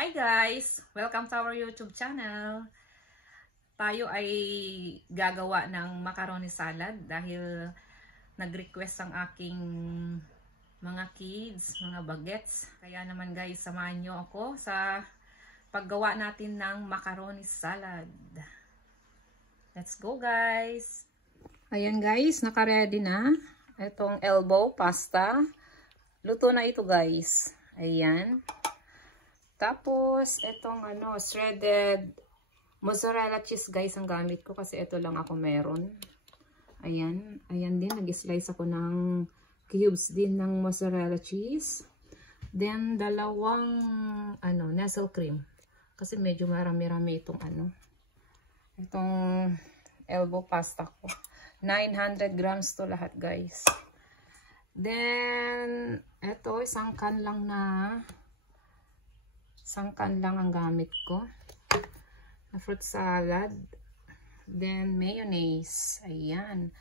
Hi guys! Welcome to our YouTube channel. Tayo ay gagawa ng macaroni salad dahil nag-request ang aking mga kids, mga bagets. Kaya naman guys, samahan nyo ako sa paggawa natin ng macaroni salad. Let's go guys! Ayan guys, naka-ready na. Itong elbow pasta. Luto na ito guys. Ayan. Tapos, itong shredded mozzarella cheese guys ang gamit ko kasi ito lang ako meron. Ayan. Ayan din, nag-slice ako ng cubes din ng mozzarella cheese. Then, dalawang nestle cream. Kasi medyo marami-rami itong itong elbow pasta ko. 900 grams to lahat guys. Then, ito isang can lang ang gamit ko na fruit salad, then mayonnaise, ayan.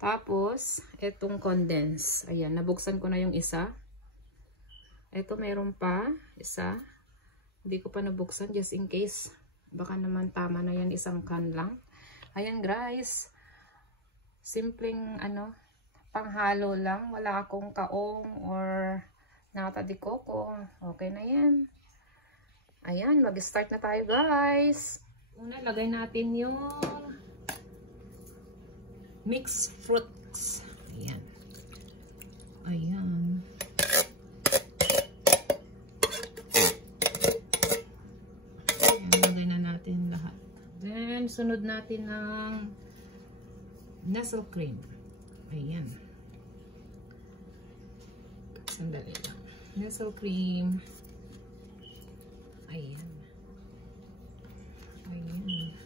Tapos etong condense, ayan, nabuksan ko na yung isa. Eto meron pa isa, hindi ko pa nabuksan just in case, baka naman tama na yan, isang can lang. Ayan guys, simpleng panghalo lang, wala akong kaong or nata de coco, okay na yan. Ayan, mag-start na tayo guys. Una, lagay natin yung mixed fruits. Ayan. Ayan. Ayan, lagay na natin lahat. Then, sunod natin ng nestle cream. Ayan. Sandali lang. Nestle cream. Ayan. Ayan.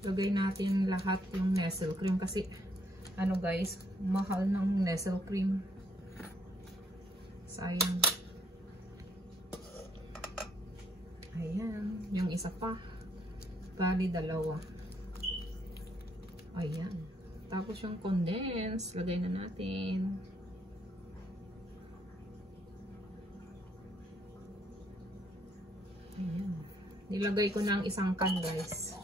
Lagay natin lahat yung nestle cream kasi guys, mahal ng nestle cream. Sayang. Ayan. Yung isa pa. Bali dalawa. Ayan. Tapos yung condense, lagay na natin. Ayan. Nilagay ko ng isang can guys.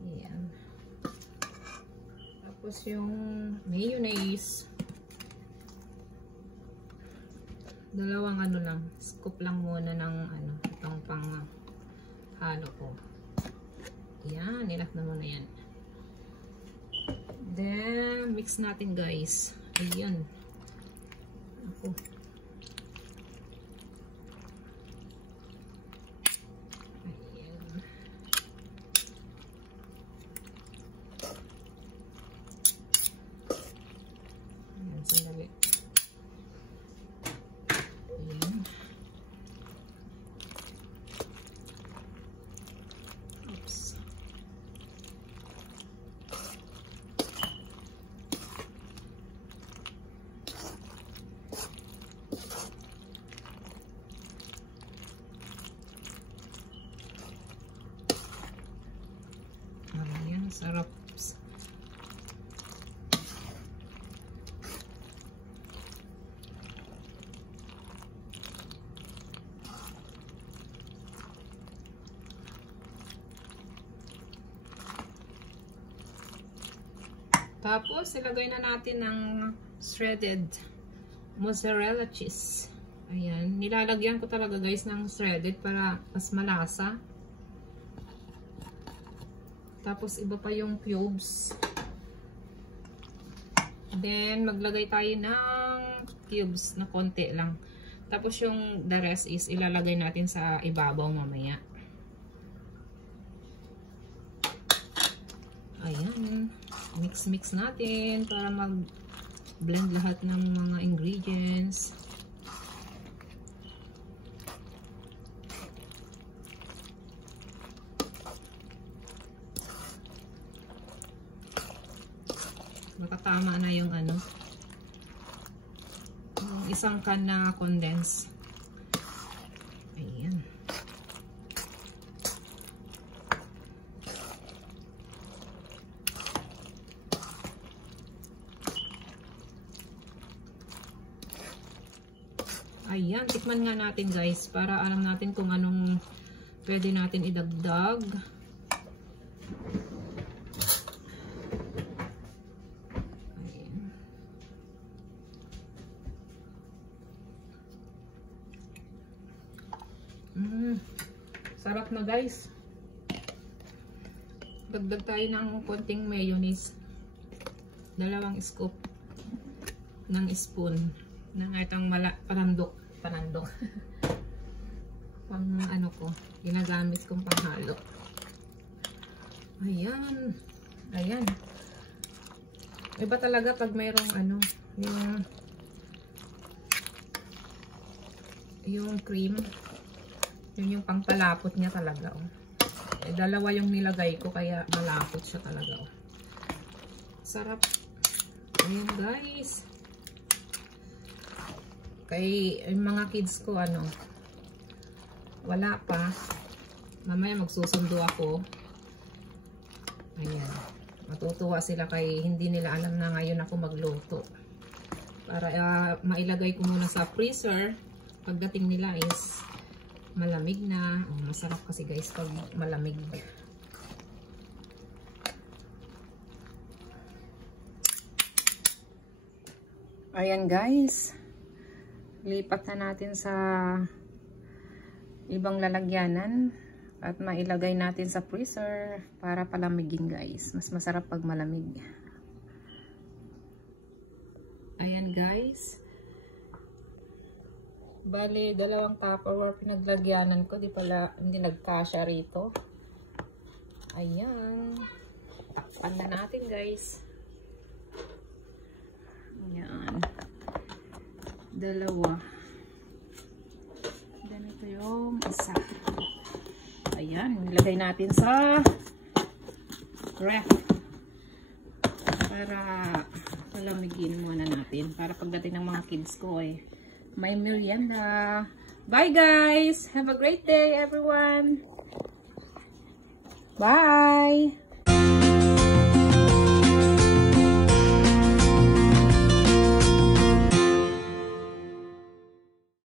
Ayan. Tapos yung mayonnaise. Dalawang lang. Scoop lang muna ng itong pang halo ko. Ayan. Nilak na muna yan. Then, mix natin guys. Ayan. Ako. Ayan. Ayan, sandali. Ayan. Oops. Sarap. Tapos, ilagay na natin ng shredded mozzarella cheese. Ayan. Nilalagyan ko talaga guys ng shredded para mas malasa. Tapos iba pa yung cubes. Then maglagay tayo ng cubes na konti lang. Tapos yung the rest is ilalagay natin sa ibabaw mamaya. Ayan. Mix natin para mag-blend lahat ng mga ingredients. Tama na yung yung isang can na condense. Ayan. Ayan, tikman nga natin guys para alam natin kung anong pwede natin idagdag. Sarap na guys. Dagdag tayo ng konting mayonnaise. 2 scoop ng spoon ng itong panandok. Pang ano ko, ginagamit kong panghalo. Ayan. Ayan. Iba talaga pag mayroong ano, yung cream. Yun yung pangpalapot niya talaga. Oh. Eh, 2 yung nilagay ko kaya malapot siya talaga. Oh. Sarap. Ayan guys. Kay yung mga kids ko ano, wala pa. Mamaya magsusundo ako. Ayan. Matutuwa sila kay hindi nila alam na ngayon ako magluto. Para mailagay ko muna sa freezer. Pagdating nila is malamig na. Oh, masarap kasi guys pag malamig. Ayan guys. Lipat na natin sa ibang lalagyanan at mailagay natin sa freezer para palamigin guys. Mas masarap pag malamig. Ayan guys. Bale, 2 Tupperware pinaglagyanan ko. Hindi nagkasya rito. Ayan. Takpan na natin guys. Ayan. 2. Ganito yung isa. Ayan. Nilagay natin sa ref. Para palamigin muna natin. Para pagdating ng mga kids ko may merienda. Bye guys! Have a great day everyone! Bye!